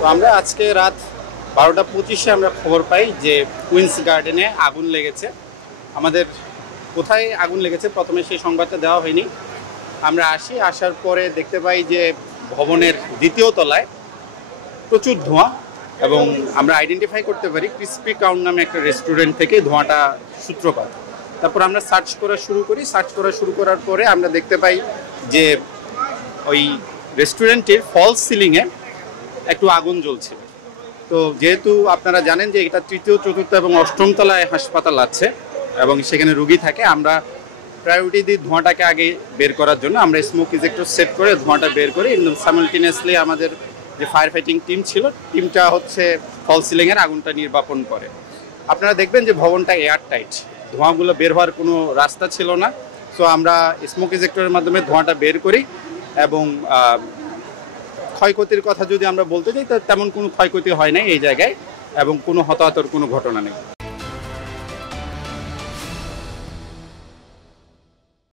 তো আমরা আজকে রাত 12:25-এ আমরা খবর পাই যে কুইন্স গার্ডেনে আগুন লেগেছে। আমাদের কোথায় আগুন লেগেছে প্রথমে সেই সংবাদটা দেওয়া হয়নি। আমরা আসার পরে দেখতে পাই যে ভবনের দ্বিতীয় তলায় প্রচুর ধোঁয়া, এবং আমরা আইডেন্টিফাই করতে পারি ক্রিসপি কাউন্ট নামে একটা রেস্টুরেন্ট থেকে ধোঁয়াটা সূত্রপাত। তারপর আমরা সার্চ করা শুরু করার পরে আমরা দেখতে পাই যে ওই রেস্টুরেন্টের ফলস সিলিংয়ে একটু আগুন জ্বলছে। তো যেহেতু আপনারা জানেন যে এটা তৃতীয়, চতুর্থ এবং অষ্টম তলায় হাসপাতাল আছে এবং সেখানে রুগী থাকে, আমরা প্রায়োরিটি দিই ধোঁয়াটাকে আগে বের করার জন্য। আমরা স্মোক ইজেক্টর সেট করে ধোঁয়াটা বের করি, একদম সাইমালটেনিয়াসলি আমাদের যে ফায়ার ফাইটিং টিম ছিল, টিমটা হচ্ছে ফলস সিলিংয়ের আগুনটা নির্বাপন করে। আপনারা দেখবেন যে ভবনটা এয়ার টাইট, ধোঁয়াগুলো বের হওয়ার কোনো রাস্তা ছিল না। সো আমরা স্মোক ইজেক্টরের মাধ্যমে ধোঁয়াটা বের করি, এবং ক্ষয়ক্ষতির কথা যদি আমরা বলতে চাই, তো তেমন কোনো ক্ষয়ক্ষতি হয় নাই এই জায়গায়, এবং কোনো হতাহতের কোনো ঘটনা নেই।